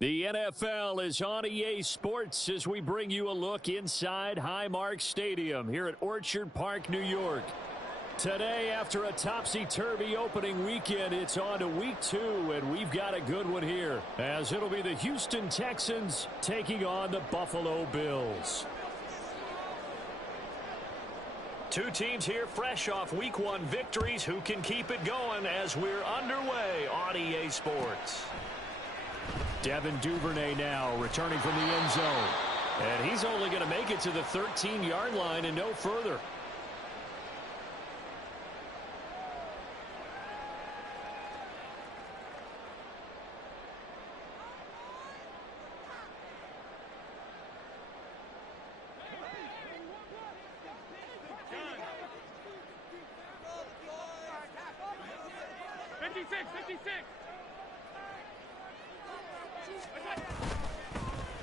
The NFL is on EA Sports as we bring you a look inside Highmark Stadium here at Orchard Park, New York. Today, after a topsy-turvy opening weekend, it's on to week 2, and we've got a good one here, as it'll be the Houston Texans taking on the Buffalo Bills. Two teams here fresh off week 1 victories. Who can keep it going as we're underway on EA Sports? Devin Duvernay now returning from the end zone. And he's only going to make it to the 13-yard line and no further.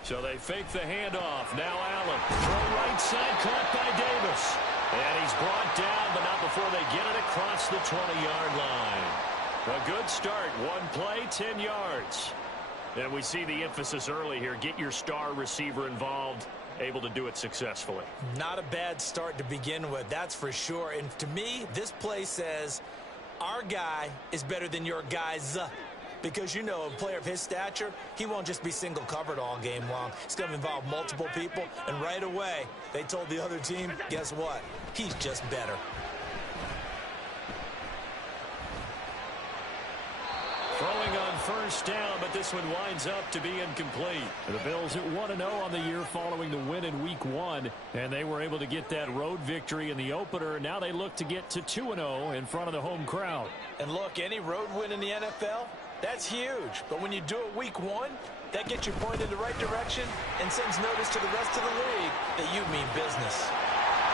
So they fake the handoff. Now Allen. Throw right side, caught by Davis. And he's brought down, but not before they get it across the 20-yard line. A good start. One play, 10 yards. And we see the emphasis early here. Get your star receiver involved. Able to do it successfully. Not a bad start to begin with, that's for sure. And to me, this play says our guy is better than your guys. Because, you know, a player of his stature, he won't just be single covered all game long. It's going to involve multiple people. And right away, they told the other team, guess what? He's just better. Throwing on first down, but this one winds up to be incomplete. The Bills at 1-0 on the year following the win in week 1. And they were able to get that road victory in the opener. Now they look to get to 2-0 in front of the home crowd. And look, any road win in the NFL, that's huge. But when you do it week 1, that gets you pointed in the right direction and sends notice to the rest of the league that you mean business.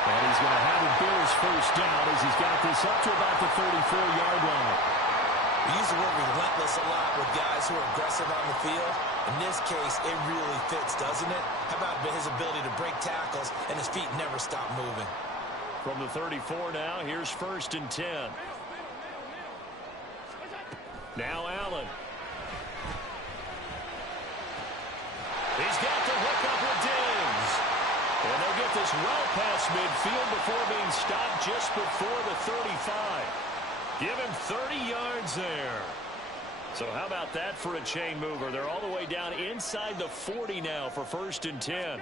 And he's going to have the Bills first down as he's got this up to about the 34-yard line. We use the word relentless a lot with guys who are aggressive on the field. In this case, it really fits, doesn't it? How about his ability to break tackles and his feet never stop moving? From the 34 now, here's 1st and 10. Now Allen. He's got the hook up with Diggs. And they'll get this well past midfield before being stopped just before the 35. Give him 30 yards there. So how about that for a chain mover? They're all the way down inside the 40 now for 1st and 10.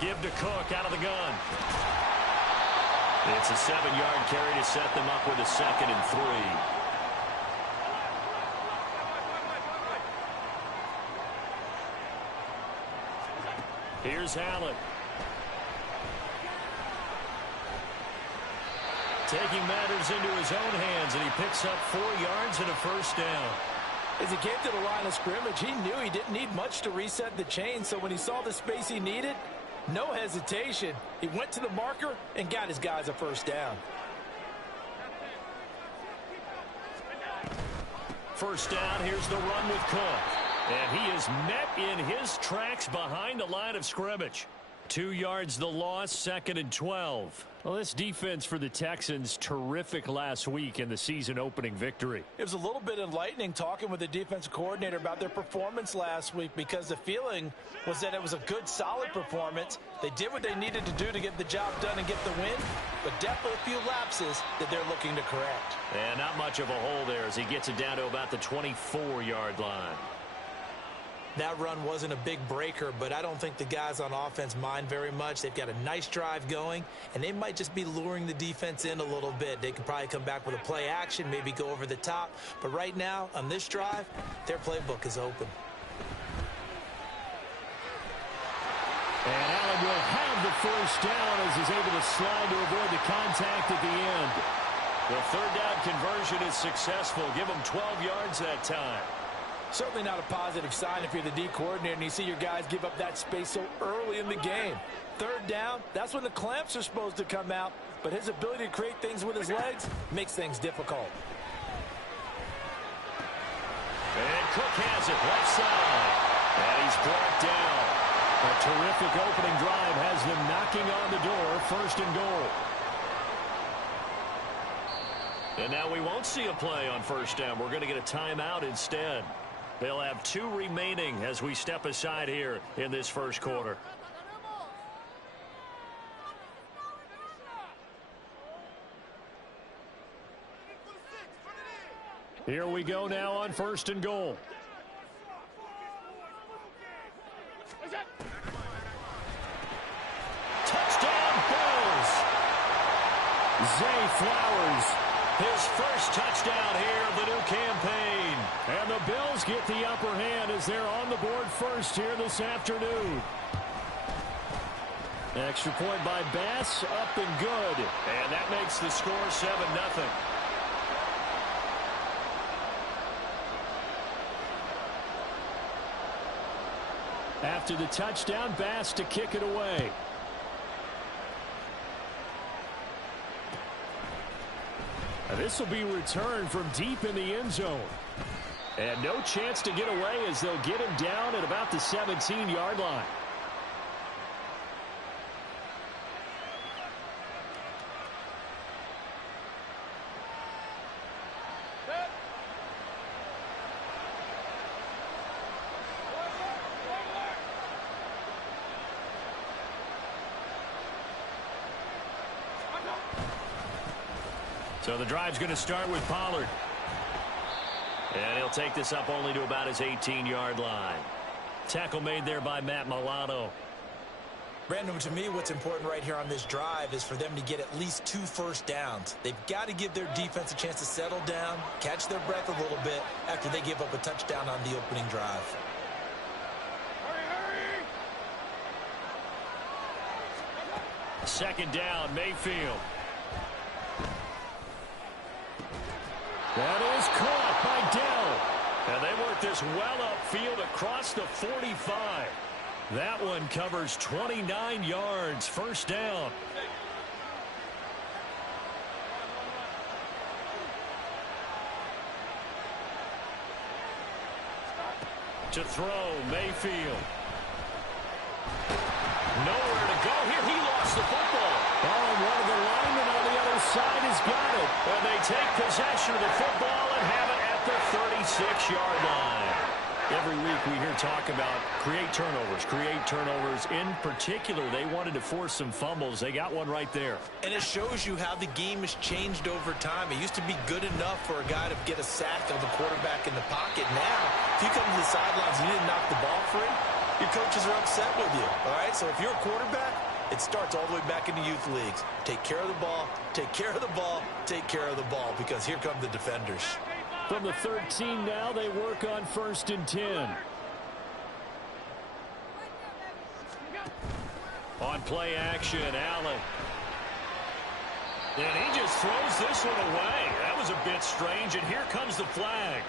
Give to Cook out of the gun. It's a 7-yard carry to set them up with a 2nd and 3. Here's Allen. Taking matters into his own hands, and he picks up 4 yards and a first down. As he came to the line of scrimmage, he knew he didn't need much to reset the chain, so when he saw the space he needed, no hesitation. He went to the marker and got his guys a first down. First down, here's the run with Cook. And he is met in his tracks behind the line of scrimmage. 2 yards the loss, 2nd and 12. Well, this defense for the Texans, terrific last week in the season-opening victory. It was a little bit enlightening talking with the defensive coordinator about their performance last week because the feeling was that it was a good, solid performance. They did what they needed to do to get the job done and get the win, but definitely a few lapses that they're looking to correct. And not much of a hole there as he gets it down to about the 24-yard line. That run wasn't a big breaker, but I don't think the guys on offense mind very much. They've got a nice drive going, and they might just be luring the defense in a little bit. They can probably come back with a play action, maybe go over the top. But right now, on this drive, their playbook is open. And Allen will have the first down as he's able to slide to avoid the contact at the end. The 3rd down conversion is successful. Give them 12 yards that time. Certainly not a positive sign if you're the D coordinator and you see your guys give up that space so early in the game. 3rd down, that's when the clamps are supposed to come out, but his ability to create things with his legs makes things difficult. And Cook has it left side. And he's brought down. A terrific opening drive has them knocking on the door, 1st and goal. And now we won't see a play on 1st down. We're going to get a timeout instead. They'll have 2 remaining as we step aside here in this first quarter. Here we go now on 1st and goal. Touchdown, Bills! Zay Flowers, his first touchdown here of the new campaign. And the Bills get the upper hand as they're on the board first here this afternoon. Extra point by Bass, up and good. And that makes the score 7-0. After the touchdown, Bass to kick it away. This will be returned from deep in the end zone. And no chance to get away as they'll get him down at about the 17-yard line. So the drive's going to start with Pollard. And he'll take this up only to about his 18-yard line. Tackle made there by Matt Milano. Brandon, to me, what's important right here on this drive is for them to get at least 2 first downs. They've got to give their defense a chance to settle down, catch their breath a little bit after they give up a touchdown on the opening drive. Second down, Mayfield. That is caught by Dell. And they work this well upfield across the 45. That one covers 29 yards. First down. To throw, Mayfield. Nowhere to go here. He lost the football. Oh, and one of the linemen on the other side has got it. And they take possession of the football and have it at the 36-yard line. Every week we hear talk about create turnovers. In particular, they wanted to force some fumbles. They got one right there. And it shows you how the game has changed over time. It used to be good enough for a guy to get a sack of the quarterback in the pocket. Now, if you come to the sidelines and you didn't knock the ball free, your coaches are upset with you. All right, so if you're a quarterback, it starts all the way back in the youth leagues. Take care of the ball, take care of the ball, take care of the ball, because here come the defenders. From the 13 now, they work on 1st and 10. On play action, Allen. And he just throws this one away. That was a bit strange, and here comes the flag.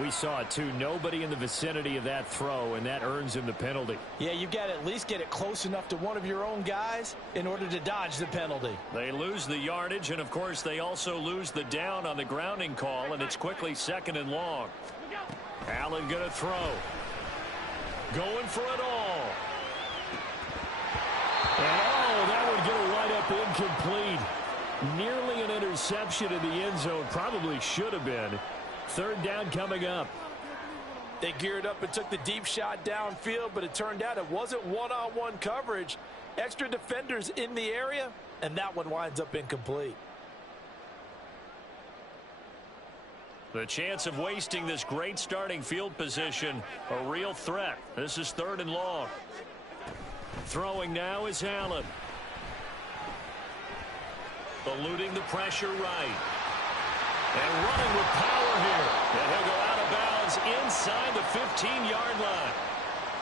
We saw it too. Nobody in the vicinity of that throw, and that earns him the penalty. Yeah, you've got to at least get it close enough to one of your own guys in order to dodge the penalty. They lose the yardage, and of course they also lose the down on the grounding call, and it's quickly 2nd and long. Allen going to throw. Going for it all. And that would get a right up incomplete. Nearly an interception in the end zone. Probably should have been. 3rd down coming up. They geared up and took the deep shot downfield, but it turned out it wasn't one-on-one coverage. Extra defenders in the area, and that one winds up incomplete. The chance of wasting this great starting field position, a real threat. This is 3rd and long. Throwing now is Allen. Eluding the pressure right. And running with power here. And he'll go out of bounds inside the 15-yard line.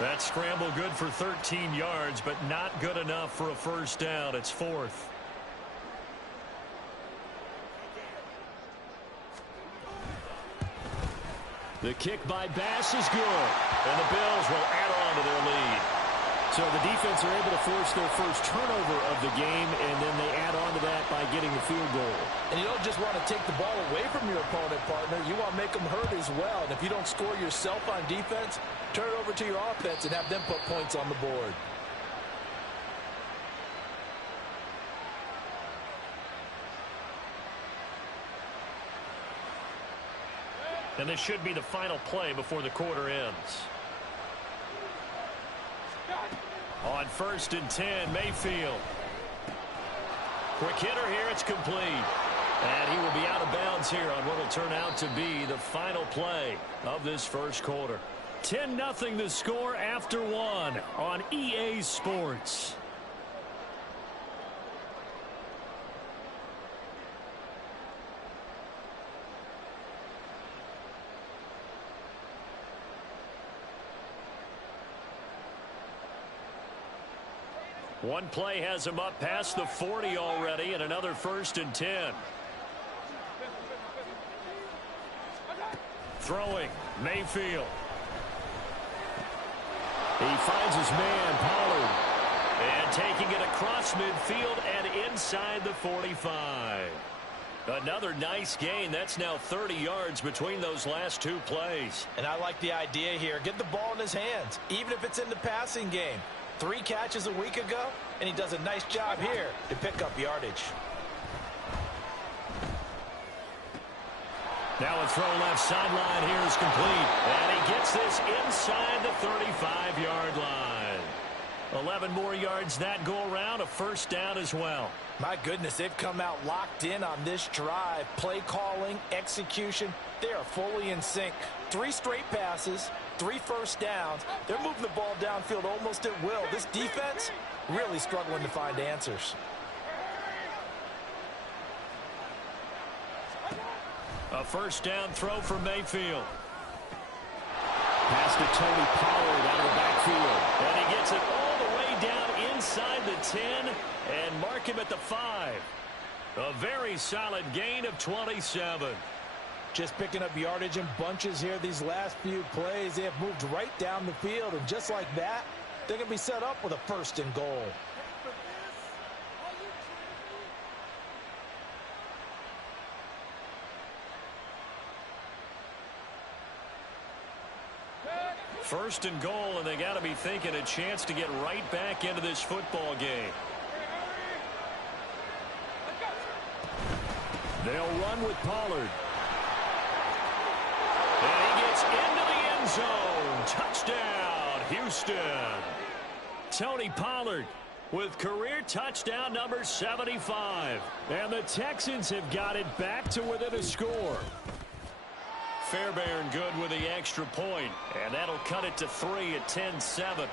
That scramble good for 13 yards, but not good enough for a first down. It's 4th. The kick by Bass is good. And the Bills will add on to their lead. So the defense are able to force their first turnover of the game, and then they add on to that by getting the field goal. And you don't just want to take the ball away from your opponent, partner. You want to make them hurt as well. And if you don't score yourself on defense, turn it over to your offense and have them put points on the board. And this should be the final play before the quarter ends. On 1st and 10, Mayfield. Quick hitter here, it's complete. And he will be out of bounds here on what will turn out to be the final play of this first quarter. 10-0 the score after one on EA Sports. One play has him up past the 40 already, and another 1st and 10. Throwing, Mayfield. He finds his man, Pollard. And taking it across midfield and inside the 45. Another nice gain. That's now 30 yards between those last two plays. And I like the idea here. Get the ball in his hands, even if it's in the passing game. 3 catches a week ago, and he does a nice job here to pick up yardage. Now a throw left sideline here is complete. And he gets this inside the 35-yard line. 11 more yards that go around, a 1st down as well. My goodness, they've come out locked in on this drive. Play calling, execution, they are fully in sync. 3 straight passes, 3 1st downs. They're moving the ball downfield almost at will. This defense really struggling to find answers. A 1st down throw for Mayfield. Pass to Tony Pollard out of the backfield. And he gets it all the way down inside the 10 and mark him at the 5. A very solid gain of 27. Just picking up yardage in bunches here these last few plays. They have moved right down the field, and just like that, they're going to be set up with a 1st and goal. First and goal, and they got to be thinking a chance to get right back into this football game. They'll run with Pollard. And he gets into the end zone. Touchdown, Houston. Tony Pollard with career touchdown number 75. And the Texans have got it back to within a score. Fairbairn good with the extra point, and that'll cut it to 3 at 10-7.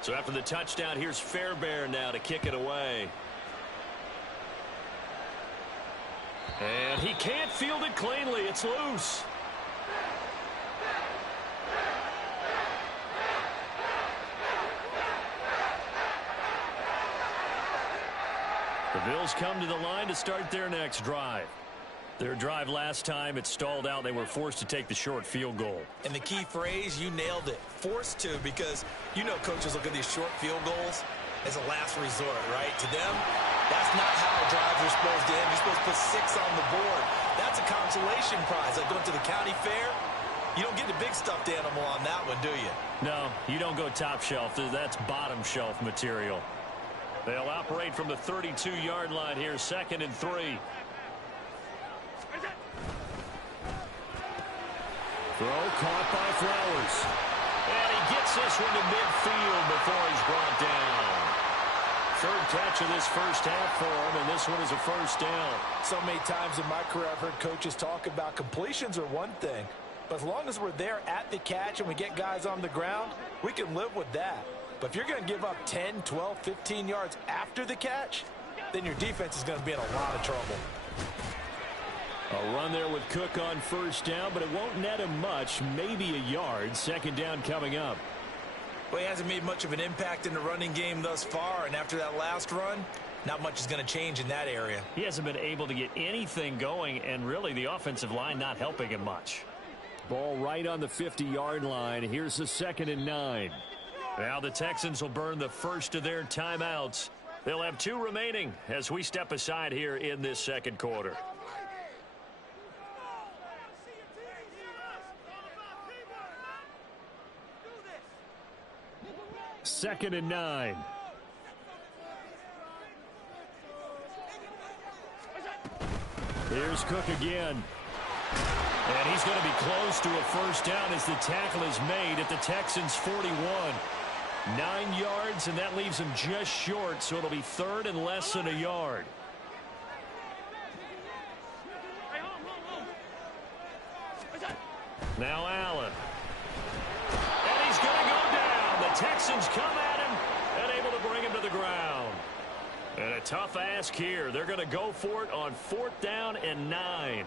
So after the touchdown, here's Fairbairn now to kick it away. And he can't field it cleanly. It's loose. The Bills come to the line to start their next drive. Their drive last time, it stalled out. They were forced to take the short field goal. And the key phrase, you nailed it. Forced to, because you know coaches look at these short field goals as a last resort, right? To them, that's not how drives are supposed to end. You're supposed to put 6 on the board. That's a consolation prize. Like going to the county fair, you don't get the big stuffed animal on that one, do you? No, you don't go top shelf. That's bottom shelf material. They'll operate from the 32-yard line here, 2nd and 3. Throw caught by Flowers. And he gets this one to midfield before he's brought down. 3rd catch of this first half for him, and this one is a 1st down. So many times in my career I've heard coaches talk about completions are one thing, but as long as we're there at the catch and we get guys on the ground, we can live with that. But if you're going to give up 10, 12, 15 yards after the catch, then your defense is going to be in a lot of trouble. A run there with Cook on 1st down, but it won't net him much, maybe a yard. 2nd down coming up. Well, he hasn't made much of an impact in the running game thus far, and after that last run, not much is going to change in that area. He hasn't been able to get anything going, and really the offensive line not helping him much. Ball right on the 50-yard line. Here's the 2nd and 9. Now the Texans will burn the first of their timeouts. They'll have 2 remaining as we step aside here in this second quarter. Second and 9. Here's Cook again. And he's going to be close to a first down as the tackle is made at the Texans' 41. 9 yards, and that leaves him just short, so it'll be third and less than a yard. Now Allen. And he's going to go down. The Texans come at him and able to bring him to the ground. And a tough ask here. They're going to go for it on 4th down and 9.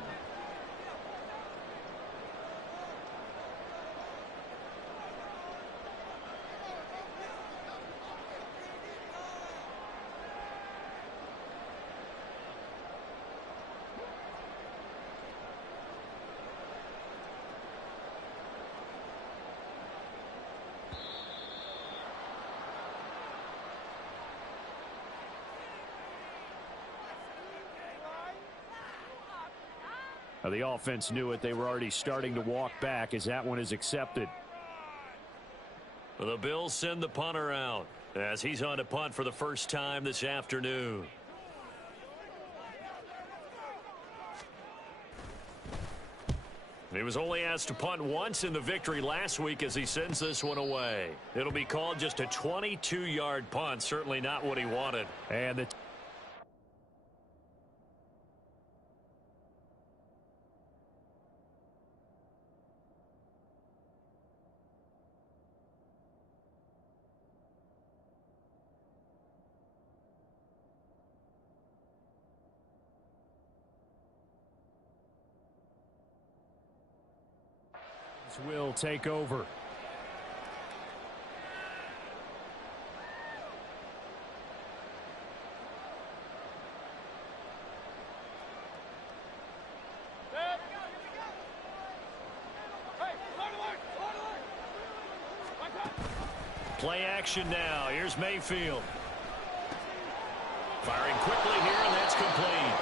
The offense knew it. They were already starting to walk back as that one is accepted. The Bills send the punter out as he's on to punt for the first time this afternoon. He was only asked to punt once in the victory last week as he sends this one away. It'll be called just a 22-yard punt. Certainly not what he wanted. And the will take over. Play action now. Here's Mayfield. Firing quickly here, and that's complete.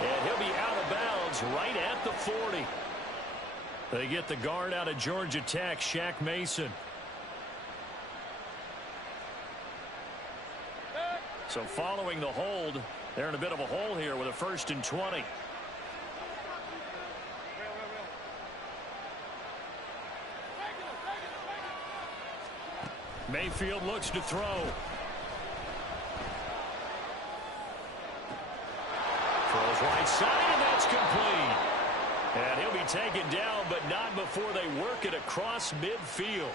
And he'll be out of bounds right at the 40. They get the guard out of Georgia Tech, Shaq Mason. So following the hold, they're in a bit of a hole here with a 1st and 20. Mayfield looks to throw. Throws right side, and that's complete. And he'll be taken down, but not before they work it across midfield.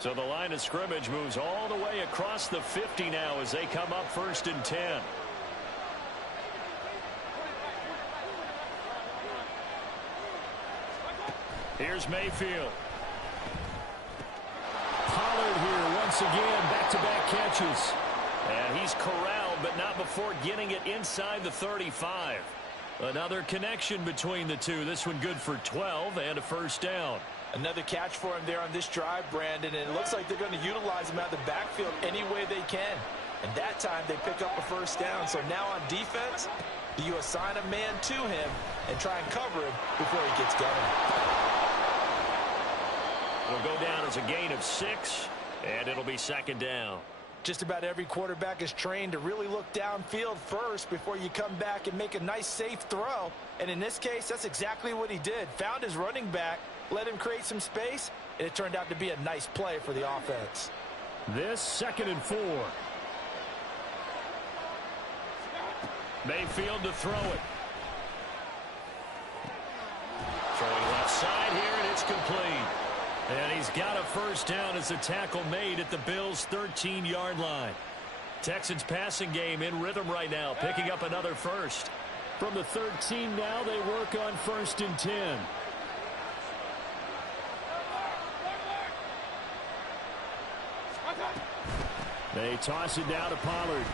So the line of scrimmage moves all the way across the 50 now as they come up 1st and 10. Here's Mayfield. Pollard here once again, back-to-back catches. And he's corralled, but not before getting it inside the 35. Another connection between the two. This one good for 12 and a first down. Another catch for him there on this drive, Brandon, and it looks like they're going to utilize him out of the backfield any way they can. And that time they pick up a first down. So now on defense, you assign a man to him and try and cover him before he gets going. It'll go down as a gain of 6, and it'll be 2nd down. Just about every quarterback is trained to really look downfield first before you come back and make a nice, safe throw. And in this case, that's exactly what he did. Found his running back, let him create some space, and it turned out to be a nice play for the offense. This 2nd and 4. Mayfield to throw it. Throwing left side here, and it's complete. And he's got a first down as a tackle made at the Bills' 13-yard line. Texans passing game in rhythm right now, picking up another first. From the 13 now, they work on 1st and 10. They toss it down to Pollard.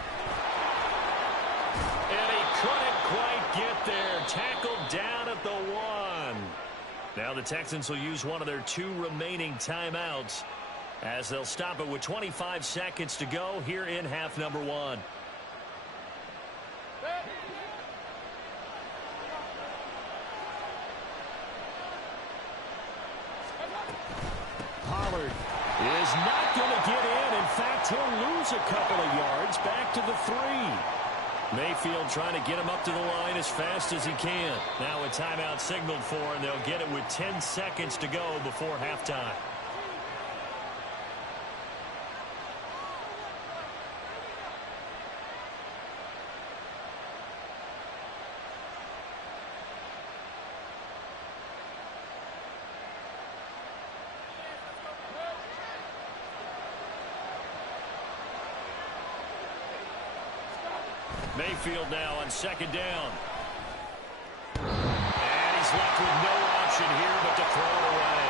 And he couldn't quite get there. Tackled down at the 1. Now the Texans will use one of their 2 remaining timeouts. as they'll stop it with 25 seconds to go here in half number one. Pollard is not going to get in. In fact, he'll lose a couple of yards back to the 3. Mayfield trying to get him up to the line as fast as he can. Now a timeout signaled for, and they'll get it with 10 seconds to go before halftime. Mayfield now on second down. And he's left with no option here but to throw it away.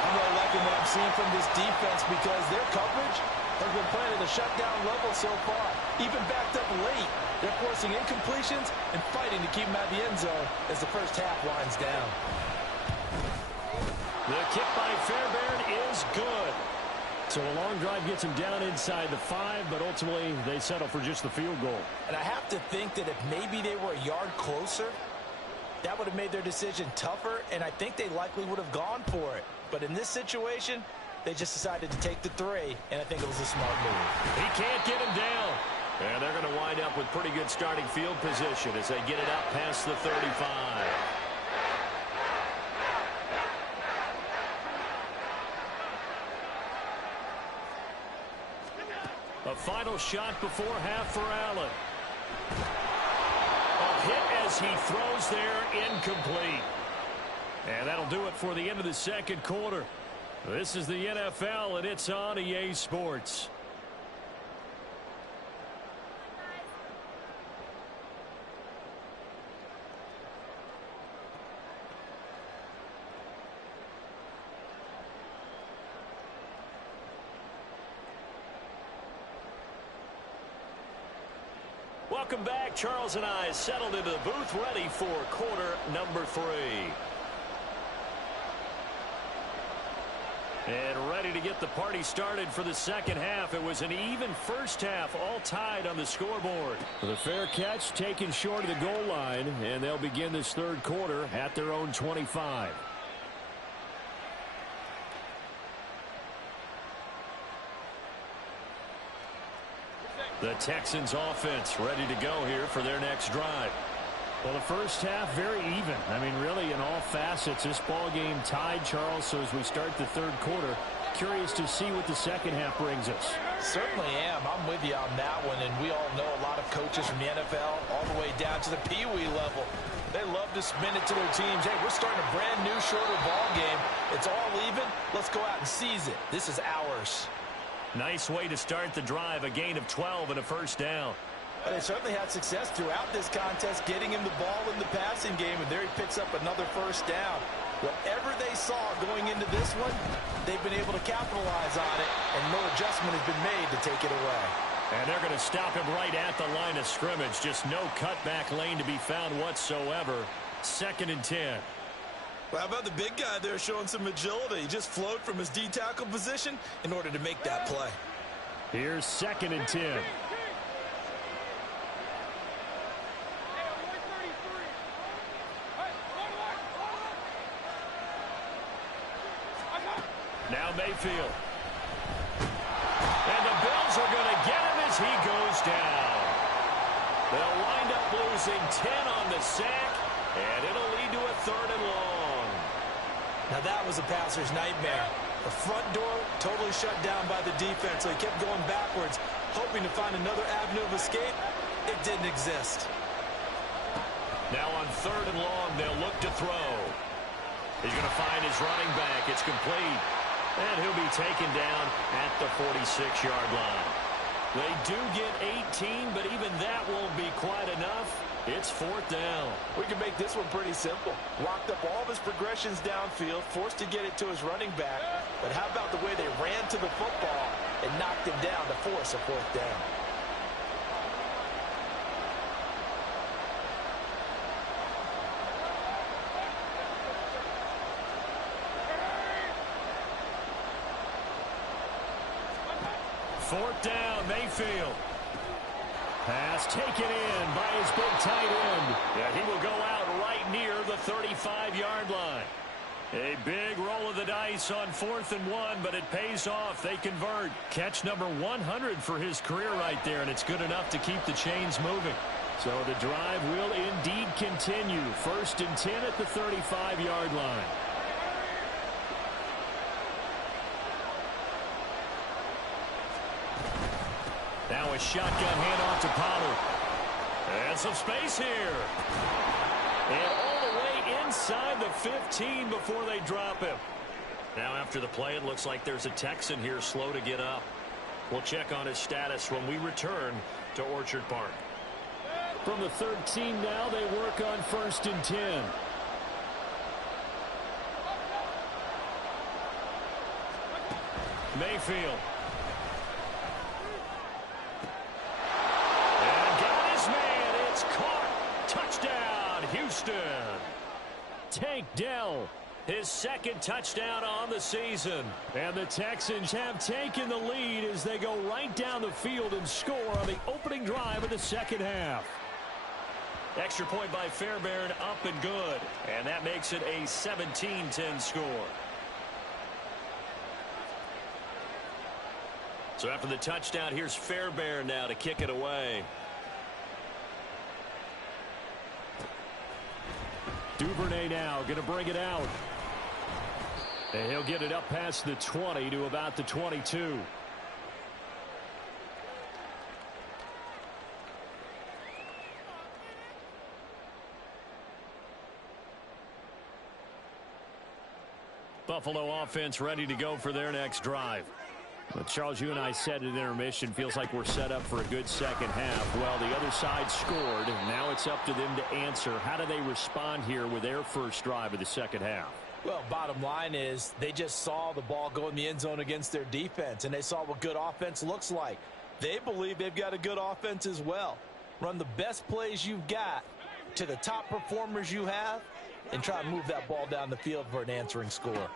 I'm really liking what I'm seeing from this defense because their coverage has been playing at a shutdown level so far. Even backed up late, they're forcing incompletions and fighting to keep them out of the end zone as the first half winds down. The kick by Fairbairn is good. So a long drive gets him down inside the 5, but ultimately they settle for just the field goal. And I have to think that if maybe they were a yard closer, that would have made their decision tougher, and I think they likely would have gone for it. But in this situation, they just decided to take the 3, and I think it was a smart move. He can't get him down. And they're going to wind up with pretty good starting field position as they get it out past the 35. A final shot before half for Allen. A hit as he throws there, incomplete. And that'll do it for the end of the second quarter. This is the NFL, and it's on EA Sports. Welcome back. Charles and I settled into the booth, ready for quarter number 3. And ready to get the party started for the second half. It was an even first half, all tied on the scoreboard. The fair catch taken short of the goal line, and they'll begin this third quarter at their own 25. The Texans offense ready to go here for their next drive. Well, the first half very even. I mean, really in all facets, this ball game tied, Charles. So as we start the third quarter, curious to see what the second half brings us. Certainly am. I'm with you on that one. And we all know a lot of coaches from the NFL all the way down to the Pee-wee level. They love to spin it to their teams. Hey, we're starting a brand new shorter ball game. It's all even. Let's go out and seize it. This is ours. Nice way to start the drive. A gain of 12 and a first down. They certainly had success throughout this contest, getting him the ball in the passing game, and there he picks up another first down. Whatever they saw going into this one, they've been able to capitalize on it, and no adjustment has been made to take it away. And they're going to stop him right at the line of scrimmage. Just no cutback lane to be found whatsoever. 2nd and 10. Well, how about the big guy there showing some agility? He just flowed from his D-tackle position in order to make that play. Here's 2nd and 10. Now Mayfield. And the Bills are going to get him as he goes down. They'll wind up losing 10 on the sack, and it'll lead to a 3rd and long. Now that was a passer's nightmare. The front door totally shut down by the defense, so he kept going backwards, hoping to find another avenue of escape. It didn't exist. Now on 3rd and long, they'll look to throw. He's going to find his running back. It's complete. And he'll be taken down at the 46-yard line. They do get 18, but even that won't be quite enough. It's 4th down. We can make this one pretty simple. Locked up all of his progressions downfield, forced to get it to his running back. But how about the way they ran to the football and knocked him down to force a 4th down? 4th down, Mayfield. Pass taken in by his big tight end. Yeah, he will go out right near the 35-yard line. A big roll of the dice on 4th and 1, but it pays off. They convert. Catch number 100 for his career right there, and it's good enough to keep the chains moving. So the drive will indeed continue. 1st and 10 at the 35-yard line. Now a shotgun handoff to Pollard. And some space here. And all the way inside the 15 before they drop him. Now after the play, it looks like there's a Texan here slow to get up. We'll check on his status when we return to Orchard Park. From the 13 now, they work on 1st and 10. Mayfield. And got his man. It's caught. Touchdown, Houston. Tank Dell, his 2nd touchdown on the season. And the Texans have taken the lead as they go right down the field and score on the opening drive of the 2nd half. Extra point by Fairbairn, up and good. And that makes it a 17-10 score. So after the touchdown, here's Fairbairn now to kick it away. Duvernay now going to bring it out. And he'll get it up past the 20 to about the 22. Buffalo offense ready to go for their next drive. But Charles, you and I said at intermission, feels like we're set up for a good 2nd half. Well, the other side scored. Now it's up to them to answer. How do they respond here with their first drive of the 2nd half? Well, bottom line is they just saw the ball go in the end zone against their defense, and they saw what good offense looks like. They believe they've got a good offense as well. Run the best plays you've got to the top performers you have and try to move that ball down the field for an answering score.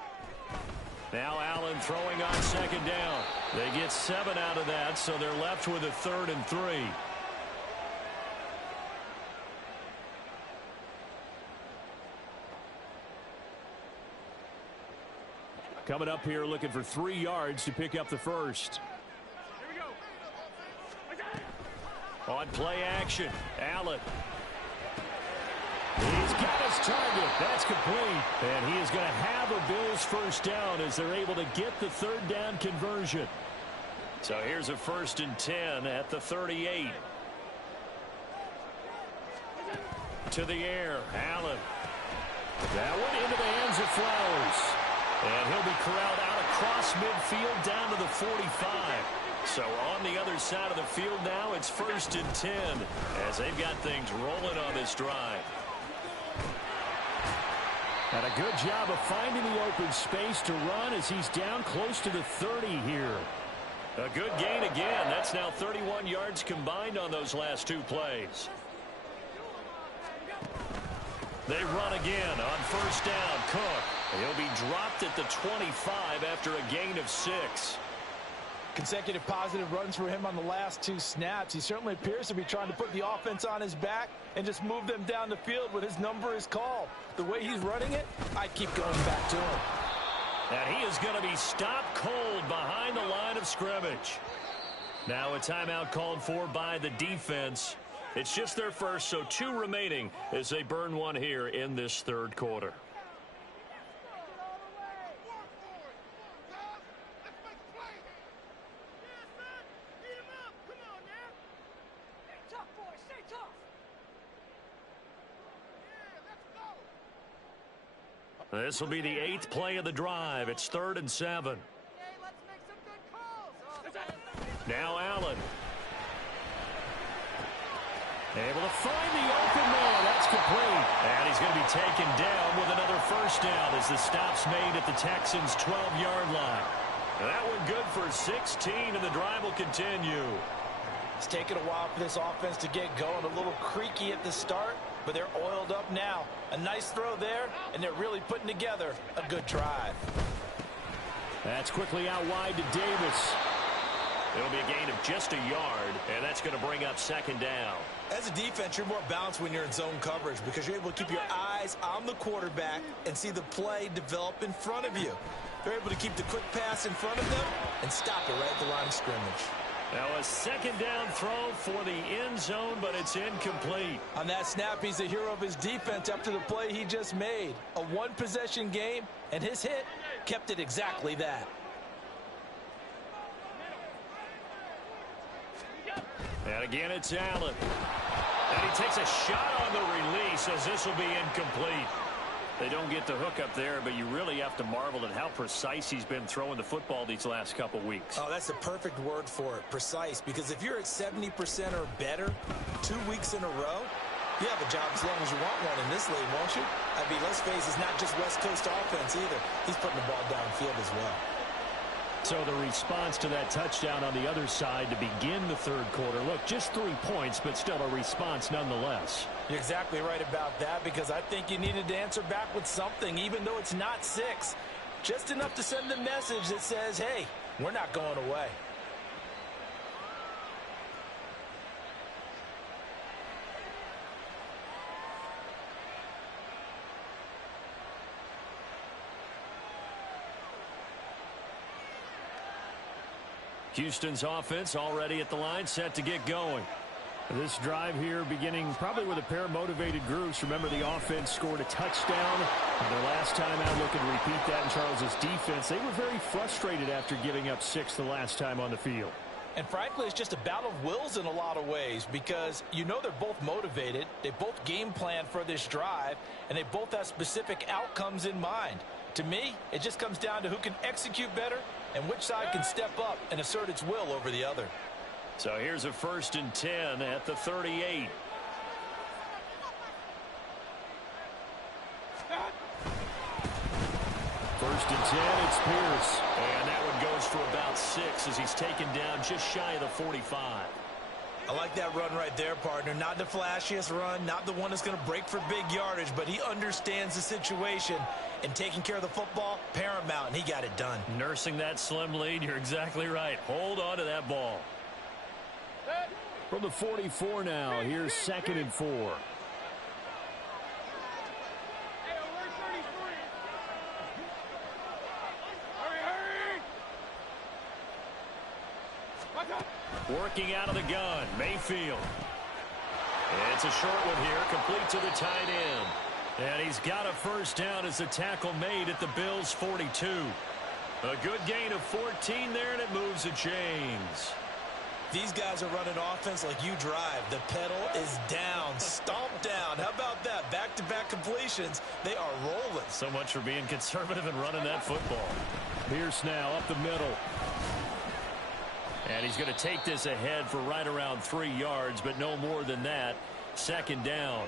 Now Allen throwing on 2nd down. They get 7 out of that, so they're left with a 3rd and 3. Coming up here looking for 3 yards to pick up the first. Here we go. On play action, Allen. He's got his target. That's complete. And he is going to have a Bills first down as they're able to get the 3rd down conversion. So here's a 1st and 10 at the 38. To the air, Allen. That one into the hands of Flowers. And he'll be corralled out across midfield down to the 45. So on the other side of the field now, it's 1st and 10 as they've got things rolling on this drive. And a good job of finding the open space to run as he's down close to the 30 here. A good gain again. That's now 31 yards combined on those last 2 plays. They run again on 1st down. Cook. He'll be dropped at the 25 after a gain of 6. Consecutive positive runs for him on the last 2 snaps. He certainly appears to be trying to put the offense on his back and just move them down the field when his number is called. The way he's running it, I keep going back to him. And he is going to be stopped cold behind the line of scrimmage. Now a timeout called for by the defense. It's just their first, so 2 remaining as they burn one here in this 3rd quarter. This will be the 8th play of the drive. It's 3rd and 7. Now Allen. Able to find the open man. That's complete. And he's going to be taken down with another 1st down as the stop's made at the Texans' 12-yard line. That one good for 16, and the drive will continue. It's taken a while for this offense to get going. A little creaky at the start, but they're oiled up now. A nice throw there, and they're really putting together a good drive. That's quickly out wide to Davis. It'll be a gain of just a yard, and that's going to bring up second down. As a defense, you're more balanced when you're in zone coverage because you're able to keep your eyes on the quarterback and see the play develop in front of you. They're able to keep the quick pass in front of them and stop it right at the line of scrimmage. Now a second down throw for the end zone, but it's incomplete. On that snap, he's the hero of his defense after the play he just made. A one-possession game, and his hit kept it exactly that. And again, it's Allen. And he takes a shot on the release as this will be incomplete. They don't get the hook up there, but you really have to marvel at how precise he's been throwing the football these last couple weeks. Oh, that's the perfect word for it, precise, because if you're at 70% or better 2 weeks in a row, you have a job as long as you want one in this league, won't you? I mean, let's face it, it's not just West Coast offense either. He's putting the ball downfield as well. So the response to that touchdown on the other side to begin the third quarter. Look, just 3 points, but still a response nonetheless. You're exactly right about that because I think you needed to answer back with something, even though it's not 6. Just enough to send the message that says, hey, we're not going away. Houston's offense already at the line, set to get going. This drive here beginning probably with a pair of motivated groups. Remember, the offense scored a touchdown. Their last time out, looking to repeat that in Charles's defense. They were very frustrated after giving up 6 the last time on the field. And frankly, it's just a battle of wills in a lot of ways because you know they're both motivated. They both game plan for this drive, and they both have specific outcomes in mind. To me, it just comes down to who can execute better and which side can step up and assert its will over the other. So here's a 1st and 10 at the 38. First and 10, it's Pierce. And that one goes for about 6 as he's taken down just shy of the 45. I like that run right there, partner. Not the flashiest run, not the one that's going to break for big yardage, but he understands the situation, and taking care of the football, paramount, and he got it done. Nursing that slim lead, you're exactly right. Hold on to that ball. From the 44 now, here's 2nd and 4. Working out of the gun, Mayfield. It's a short one here, complete to the tight end. And he's got a first down as the tackle made at the Bills' 42. A good gain of 14 there, and it moves the chains. These guys are running offense like you drive. The pedal is down, stomped down. How about that? Back-to-back completions. They are rolling. So much for being conservative and running that football. Pierce now up the middle. And he's going to take this ahead for right around 3 yards, but no more than that. 2nd down.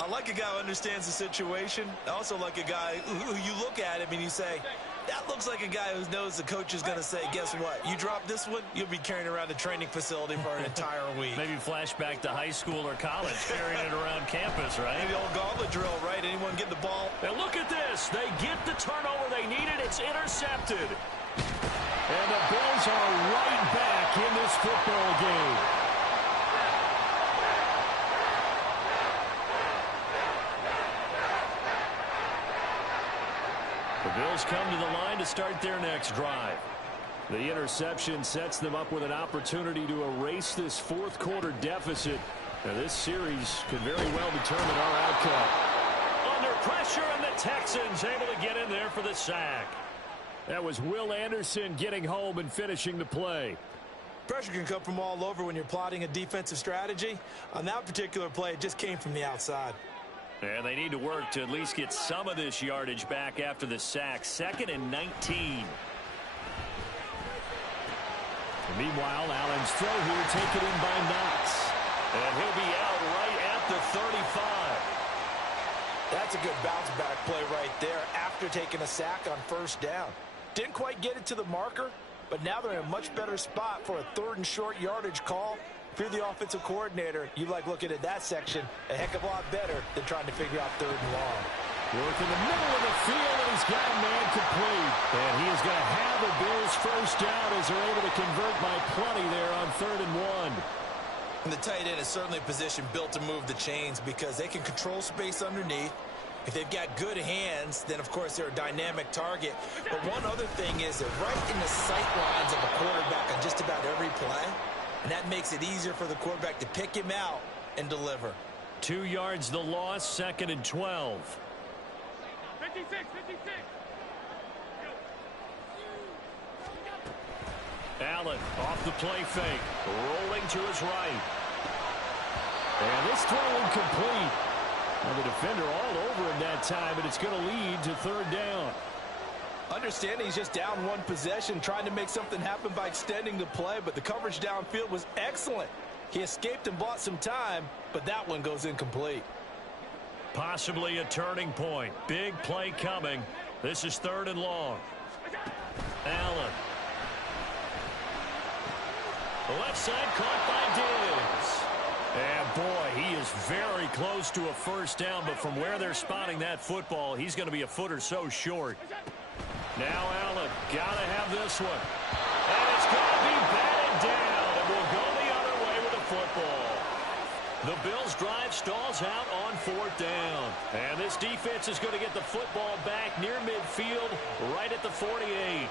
I like a guy who understands the situation. I also like a guy who you look at him and you say, that looks like a guy who knows the coach is going to say, guess what? You drop this one, you'll be carrying around the training facility for an entire week. Maybe flashback to high school or college, carrying it around campus, right? Maybe the old gauntlet drill, right? Anyone get the ball? And look at this. They get the turnover they needed. It's intercepted. And the Bills are right back in this football game. The Bills come to the line to start their next drive. The interception sets them up with an opportunity to erase this 4th quarter deficit. Now, this series could very well determine our outcome. Under pressure, and the Texans able to get in there for the sack. That was Will Anderson getting home and finishing the play. Pressure can come from all over when you're plotting a defensive strategy. On that particular play, it just came from the outside. And they need to work to at least get some of this yardage back after the sack. 2nd and 19. And meanwhile, Allen's throw here taken in by Knox. And he'll be out right at the 35. That's a good bounce back play right there after taking a sack on 1st down. Didn't quite get it to the marker, but now they're in a much better spot for a 3rd and short yardage call. If you're the offensive coordinator, you like looking at that section a heck of a lot better than trying to figure out 3rd and long. Working the middle of the field, and he's got a man complete. And he is going to have the Bills first down as they're able to convert by plenty there on 3rd and 1. And the tight end is certainly a position built to move the chains because they can control space underneath. If they've got good hands, then, of course, they're a dynamic target. But one other thing is they're right in the sight lines of a quarterback on just about every play. And that makes it easier for the quarterback to pick him out and deliver. 2 yards the loss, 2nd and 12. 56. Allen off the play fake, rolling to his right. And this throw incomplete. And the defender all over him that time, and it's going to lead to 3rd down. Understanding he's just down one possession, trying to make something happen by extending the play, but the coverage downfield was excellent. He escaped and bought some time, but that one goes incomplete. Possibly a turning point. Big play coming. This is 3rd and long. Allen. The left side caught by Diggs. And boy, he is very close to a first down, but from where they're spotting that football, he's going to be a foot or so short. Now Allen, got to have this one. And it's going to be batted down, and we'll go the other way with the football. The Bills drive stalls out on 4th down. And this defense is going to get the football back near midfield, right at the 48.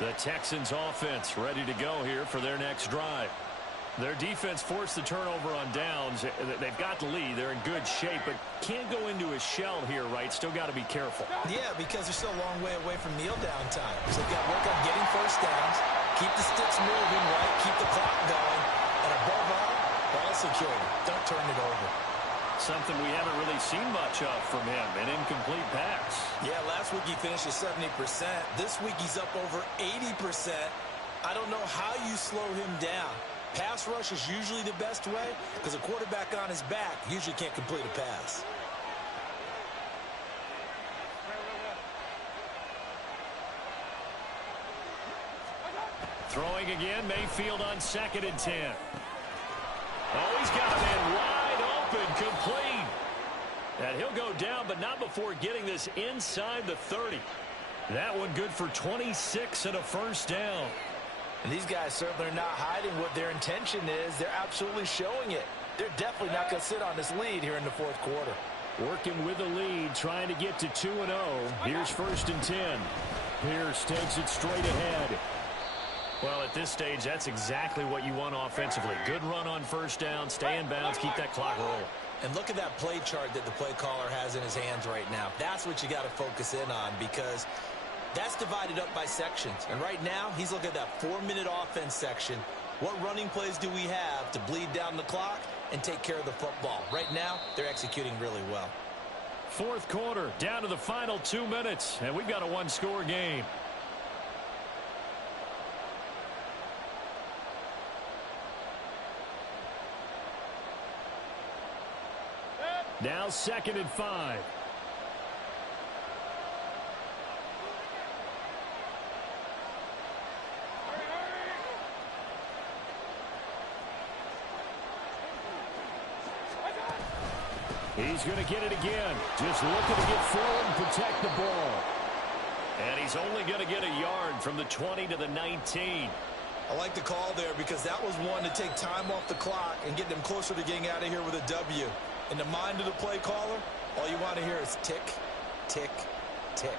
The Texans offense ready to go here for their next drive. Their defense forced the turnover on downs. They've got the lead. They're in good shape, but can't go into a shell here, right? Still got to be careful. Yeah, because they're still a long way away from kneel down time. So they've got to work on getting first downs, keep the sticks moving, right? Keep the clock going. And above all, ball security. Don't turn it over. Something we haven't really seen much of from him, an incomplete pass. Yeah, last week he finished at 70%. This week he's up over 80%. I don't know how you slow him down. Pass rush is usually the best way because a quarterback on his back usually can't complete a pass. Throwing again, Mayfield on 2nd and 10. Oh, he's got a man wide open, complete. And he'll go down, but not before getting this inside the 30. That one good for 26 and a first down. And these guys certainly are not hiding what their intention is. They're absolutely showing it. They're definitely not going to sit on this lead here in the 4th quarter. Working with the lead, trying to get to 2-0. Here's 1st and 10. Pierce takes it straight ahead. Well, at this stage, that's exactly what you want offensively. Good run on first down, stay in bounds, keep that clock rolling. And look at that play chart that the play caller has in his hands right now. That's what you got to focus in on because that's divided up by sections. And right now, he's looking at that 4-minute offense section. What running plays do we have to bleed down the clock and take care of the football? Right now, they're executing really well. 4th quarter, down to the final 2 minutes, and we've got a one-score game. Now 2nd and 5. He's going to get it again. Just looking to get forward and protect the ball. And he's only going to get a yard from the 20 to the 19. I like the call there because that was one to take time off the clock and get them closer to getting out of here with a W. In the mind of the play caller, all you want to hear is tick, tick, tick.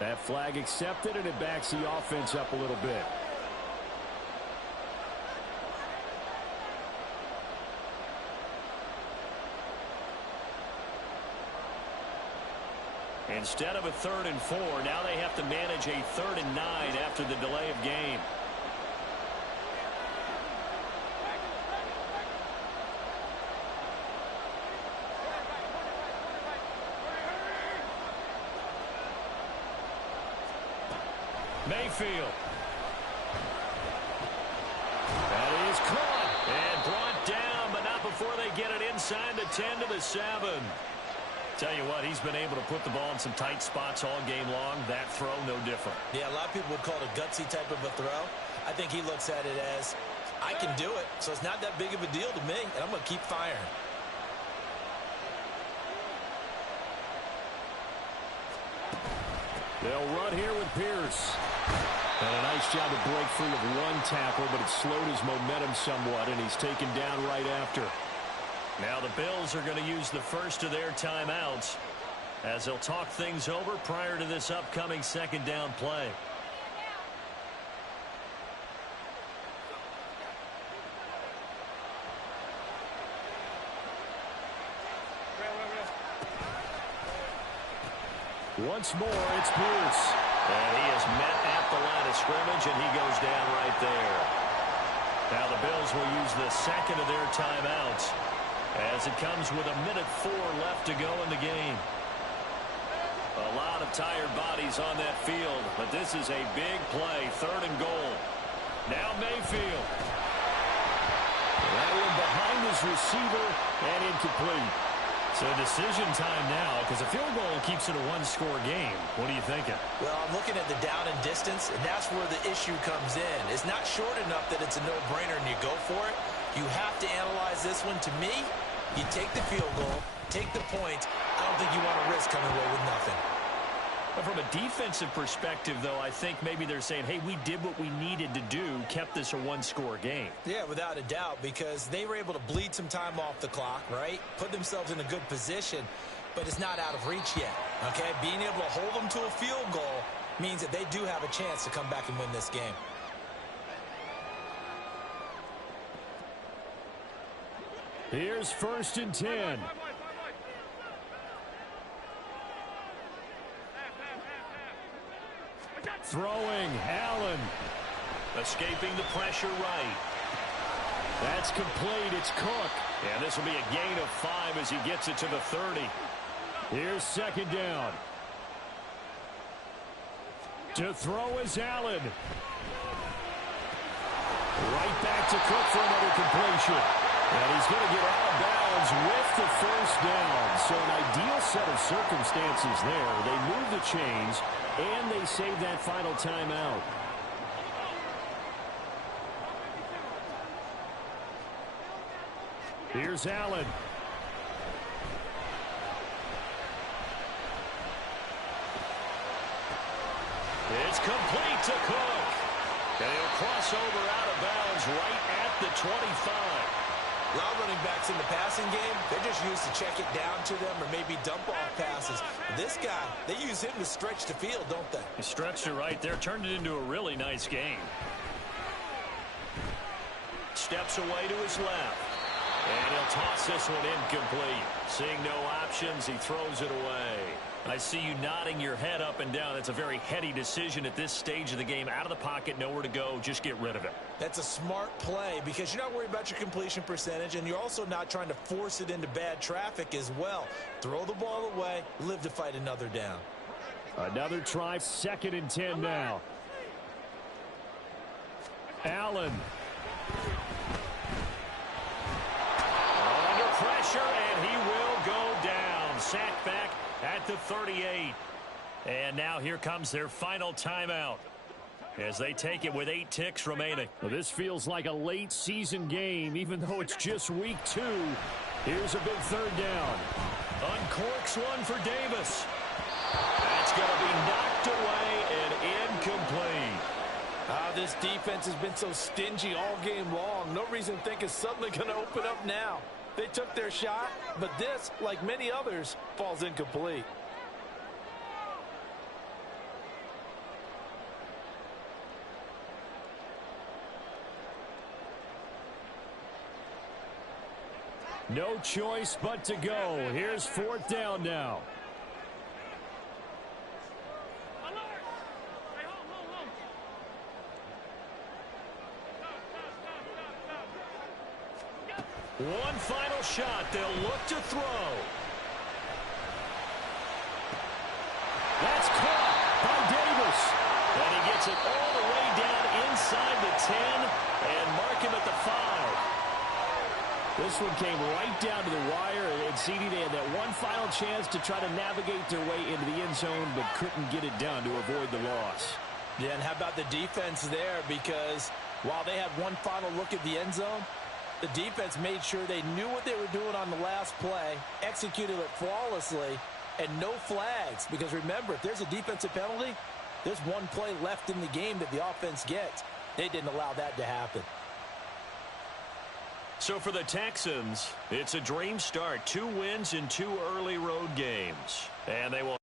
That flag accepted, and it backs the offense up a little bit. Instead of a 3rd and 4, now they have to manage a 3rd and 9 after the delay of game. Mayfield. That is caught and brought down, but not before they get it inside the 10 to the 7. Tell you what, he's been able to put the ball in some tight spots all game long. That throw, no different. Yeah, a lot of people would call it a gutsy type of a throw. I think he looks at it as, I can do it, so it's not that big of a deal to me, and I'm going to keep firing. They'll run here with Pierce. And a nice job to break free of one tackle, but it slowed his momentum somewhat, and he's taken down right after. Now the Bills are going to use the first of their timeouts as they'll talk things over prior to this upcoming 2nd down play. Once more, it's Pierce. And he is met at the line of scrimmage, and he goes down right there. Now the Bills will use the 2nd of their timeouts as it comes with 1:04 left to go in the game. A lot of tired bodies on that field, but this is a big play, 3rd and goal. Now Mayfield. That one behind his receiver and incomplete. So decision time now, because a field goal keeps it a 1-score game. What are you thinking? Well, I'm looking at the down and distance, and that's where the issue comes in. It's not short enough that it's a no-brainer and you go for it. You have to analyze this one. To me, you take the field goal, take the point. I don't think you want to risk coming away with nothing. But from a defensive perspective, though, I think maybe they're saying, hey, we did what we needed to do, kept this a 1-score game. Yeah, without a doubt, because they were able to bleed some time off the clock, right? Put themselves in a good position, but it's not out of reach yet, okay? Being able to hold them to a field goal means that they do have a chance to come back and win this game. Here's 1st and 10. Throwing, Allen. Escaping the pressure right. That's complete. It's Cook. And this will be a gain of 5 as he gets it to the 30. Here's 2nd down. To throw is Allen. Right back to Cook for another completion. And he's going to get out of bounds with the 1st down. So an ideal set of circumstances there. They move the chains, and they save that final timeout. Here's Allen. It's complete to Cook. And he'll cross over out of bounds right at the 25. A lot of running backs in the passing game, they're just used to check it down to them or maybe dump-off passes. This guy, they use him to stretch the field, don't they? He stretched it right there, turned it into a really nice game. Steps away to his left. And he'll toss this one incomplete. Seeing no options, he throws it away. I see you nodding your head up and down. That's a very heady decision at this stage of the game. Out of the pocket, nowhere to go. Just get rid of it. That's a smart play because you're not worried about your completion percentage, and you're also not trying to force it into bad traffic as well. Throw the ball away, live to fight another down. Another try, 2nd and 10 now. Allen. Under pressure, and he will go down. Sacked back at the 38. And now here comes their final timeout as they take it with 8 ticks remaining. Well, this feels like a late season game, even though it's just week 2. Here's a big 3rd down. Uncorks one for Davis. That's going to be knocked away and incomplete. This defense has been so stingy all game long. No reason to think it's suddenly going to open up now. They took their shot, but this, like many others, falls incomplete. No choice but to go. Here's 4th down now. One final shot. They'll look to throw. That's caught by Davis. And he gets it all the way down inside the 10 and mark him at the 5. This one came right down to the wire, and CD, they had that one final chance to try to navigate their way into the end zone, but couldn't get it done to avoid the loss. Yeah, and how about the defense there? Because while they had one final look at the end zone, the defense made sure they knew what they were doing on the last play, executed it flawlessly, and no flags. Because remember, if there's a defensive penalty, there's one play left in the game that the offense gets. They didn't allow that to happen. So for the Texans, it's a dream start. 2 wins in 2 early road games. And they will